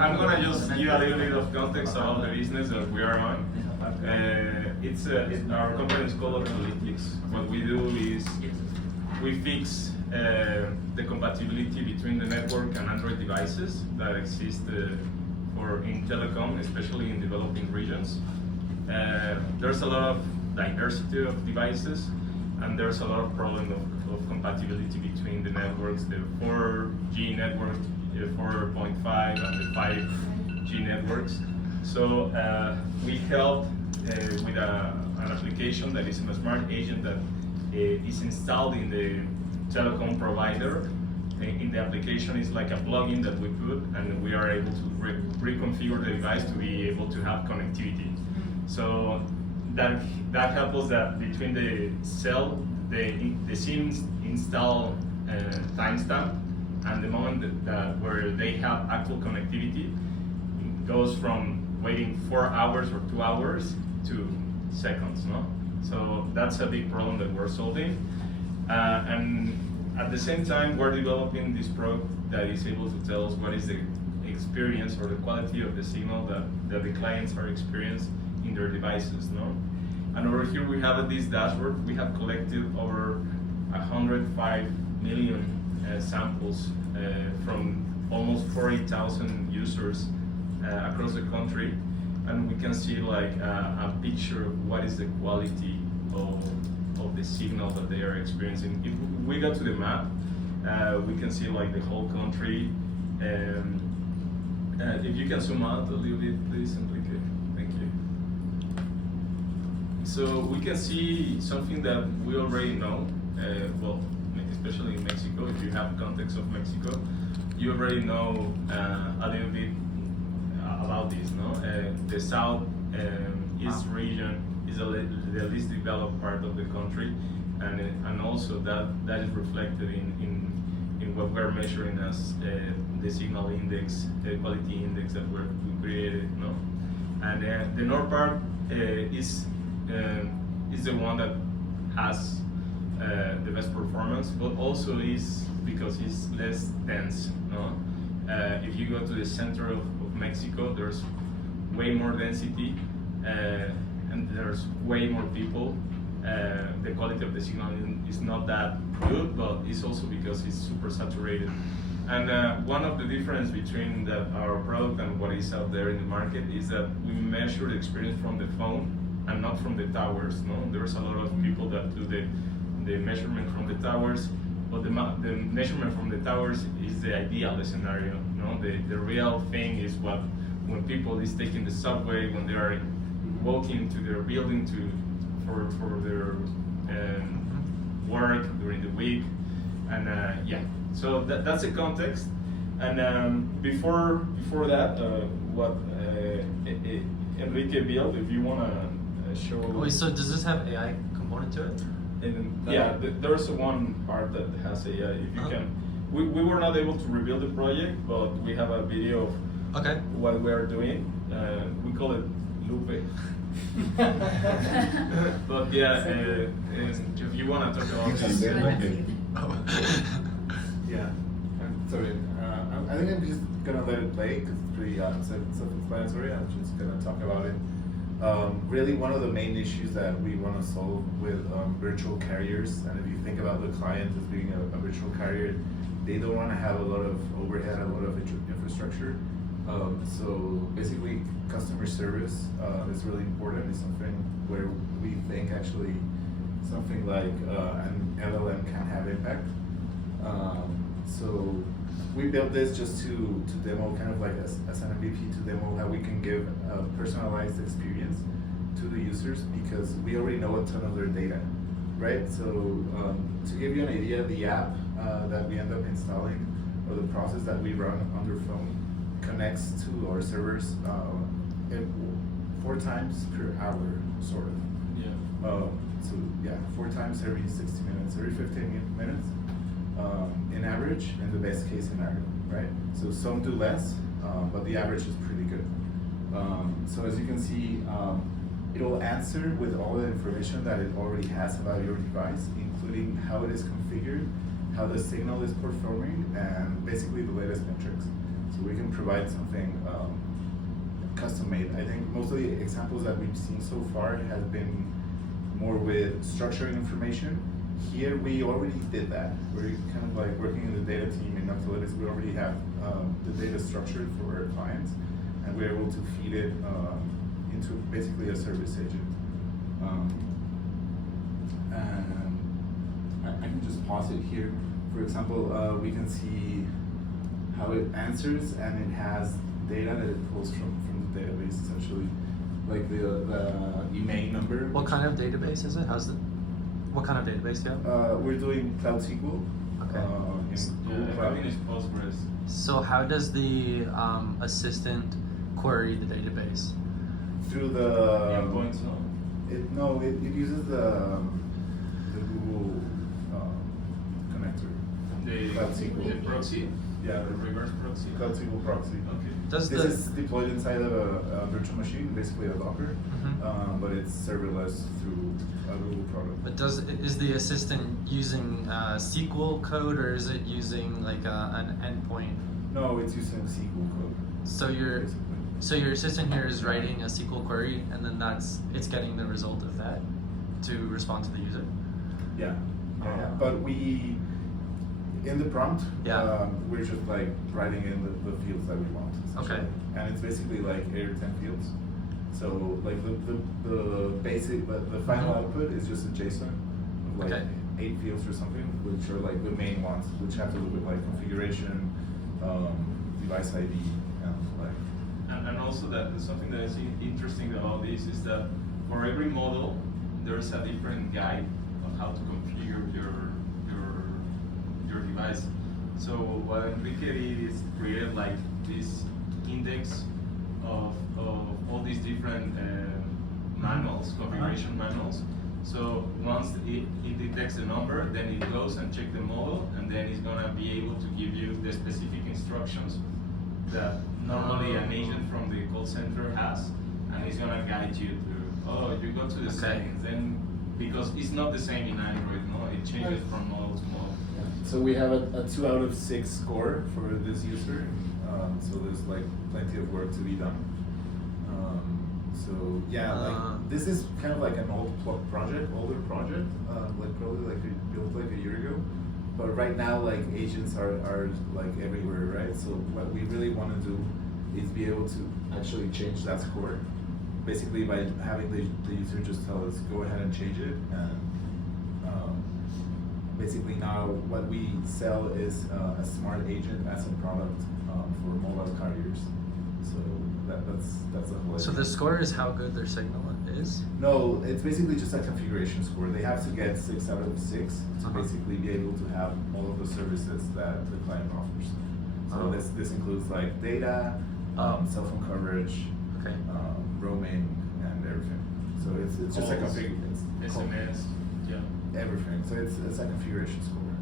I'm gonna just give a little bit of context about the business that we are on. Our company is called Octolytics. What we do is we fix the compatibility between the network and Android devices that exist in telecom, especially in developing regions. There's a lot of diversity of devices, and there's a lot of problem of compatibility between the networks, the 4G network, the 4.5 and the 5G networks. So we help with an application that is a smart agent that is installed in the telecom provider. In the application is like a plugin that we put, and we are able to reconfigure the device to be able to have connectivity. So that helps us that between the cell, the SIM install timestamp and the moment where they have actual connectivity, it goes from waiting 4 hours or 2 hours to seconds, no? So that's a big problem that we're solving. And at the same time, we're developing this product that is able to tell us what is the experience or the quality of the signal that the clients are experiencing in their devices, no? And over here we have this dashboard. We have collected over 105 million samples from almost 40,000 users across the country, and we can see like a picture of what is the quality of the signal that they are experiencing. If we go to the map, we can see like the whole country. If you can zoom out a little bit, please, Enrique. Thank you. So we can see something that we already know. Well, especially in Mexico, if you have context of Mexico, you already know a little bit about this, no? The south east region is the least developed part of the country, and also that is reflected in what we're measuring as the signal index, the quality index that we created, no? And the north part is the one that has the best performance, but also is because it's less dense, no? If you go to the center of Mexico, there's way more density, and there's way more people. The quality of the signal is not that good, but it's also because it's super saturated. And one of the difference between our product and what is out there in the market is that we measure the experience from the phone and not from the towers. No, there's a lot of people that do the measurement from the towers, but the measurement from the towers is the ideal scenario. No, the real thing is when people is taking the subway, when they are walking to their building for their work during the week, and yeah. So that's the context. And before that, what Enrique built, if you wanna show. Wait, so does this have AI component to it? Yeah, there's one part that has AI. If you can, we were not able to reveal the project, but we have a video of what we are doing. We call it Lupe. But yeah, if you want to talk about this. Yeah, I'm sorry. I think I'm just gonna let it play because it's pretty self-explanatory. I'm just gonna talk about it. Really, one of the main issues that we want to solve with virtual carriers, and if you think about the client as being a virtual carrier, they don't want to have a lot of overhead, a lot of infrastructure. So basically, customer service is really important. It's something where we think actually something like an LLM can have impact. So we built this just to demo, kind of like as an MVP, to demo how we can give a personalized experience to the users, because we already know a ton of their data, right? So to give you an idea, the app that we end up installing, or the process that we run on their phone, connects to our servers 4 times per hour, sort of. Yeah. So yeah, 4 times every 60 minutes, every 15 minutes. In average, in the best case scenario, right? So some do less, but the average is pretty good. So as you can see, it'll answer with all the information that it already has about your device, including how it is configured, how the signal is performing, and basically the latest metrics. So we can can provide something custom made. I think most of the examples that we've seen so far has been more with structuring information. Here we already did that. We're kind of like working in the data team in Octolytics. We already have the data structured for our clients, and we're able to feed it into basically a service agent. And I can just pause it here. For example, we can see how it answers, and it has data that it pulls from the database, essentially, like the email number. What kind of database is it? What kind of database do you have? We're doing Cloud SQL. Okay. In Google Cloud. Everything is Postgres. So how does the assistant query the database? Through the Endpoints, no? it uses the Google connector. Cloud SQL. The proxy? Yeah, The reverse proxy? Cloud SQL proxy. Okay. Does This the is deployed inside of a virtual machine, basically a Docker, but it's serverless through a Google product. But is the assistant using SQL code, or is it using like an endpoint? No, it's using SQL code. So your assistant here is writing a SQL query, and then it's getting the result of that to respond to the user. Yeah. But we, in the prompt, we're just like writing in the fields that we want. Okay. And it's basically like 8 or 10 fields. So like the basic, the final output is just a JSON of like 8 fields or something, which are like the main ones, which have to do with like configuration, device ID, and like. And also that something that is interesting about this is that for every model, there's a different guide on how to configure your device. So what Enrique did is create like this index of all these different manuals, configuration manuals. So once it detects the number, then it goes and check the model, and then it's gonna be able to give you the specific instructions that normally an agent from the call center has, and it's gonna guide you through. You go to the settings, then because it's not the same in Android, no, it changes from model to model. So we have a 2 out of 6 score for this user. So there's like plenty of work to be done. So yeah, like this is kind of like an older project, like probably like built like a year ago. But right now, like agents are like everywhere, right? So what we really want to do is be able to actually change that score, basically by having the user just tell us go ahead and change it. And basically now what we sell is a smart agent as a product for mobile carriers. So that's the whole. So the score is how good their signal is? No, it's basically just a configuration score. They have to get 6 out of 6 to basically be able to have all of the services that the client offers. So this includes like data, cell phone coverage, roaming, and everything. So it's just a configuration. SMS, everything. So it's a configuration score.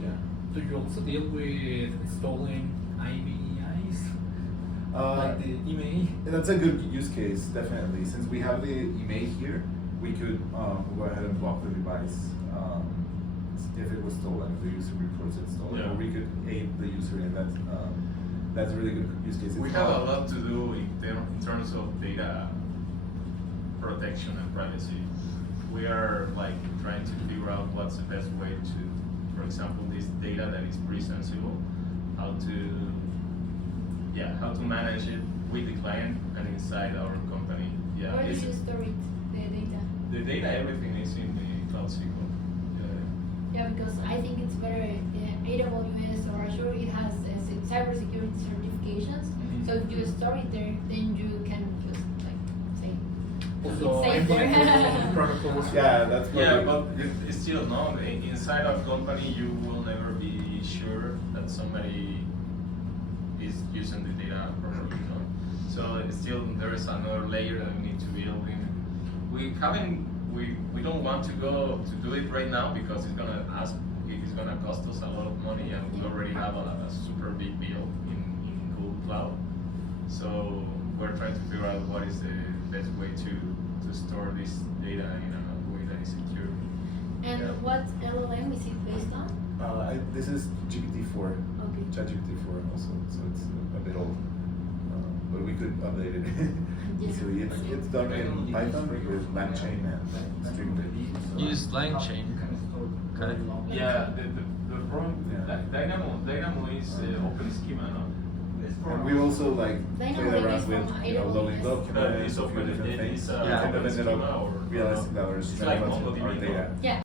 Yeah. Do you also deal with installing IVIs? Like the email? That's a good use case, definitely. Since we have the email here, we could go ahead and block the device if it was stolen, if the user reports it stolen, or we could aid the user in that. That's a really good use case. We have a lot to do in terms of data protection and privacy. We are like trying to figure out what's the best way to, for example, this data that is pretty sensible, how to manage it with the client and inside our company. Yeah. Where do you store it, the data? The data, everything is in the Cloud SQL. Yeah, because I think it's better. AWS or Azure, it has cybersecurity certifications. So if you store it there, then you can just like say Also, it's safe there. protocols. Yeah, that's but it's still no. Inside our company, you will never be sure that somebody is using the data properly. No? So it's still there is another layer that we need to build in. We don't want to go to do it right now because it's gonna cost us a lot of money, and we already have a super big bill in Google Cloud. So we're trying to figure out what is the best way to store this data in a way that is secure. And what LLM is it based on? This is GPT-4. Okay. ChatGPT 4 also, so it's a bit old. But we could update it easily. It's done in Python with LangChain and Stream. Use LangChain. Okay. Yeah, the problem, Dynamo is open schema, no? And we also like played Dynamo is around with from loading AWS. documents, It's a few open, different it's things. a And open ended schema up or- realizing that our It's strength like was our MongoDB, data. Yeah.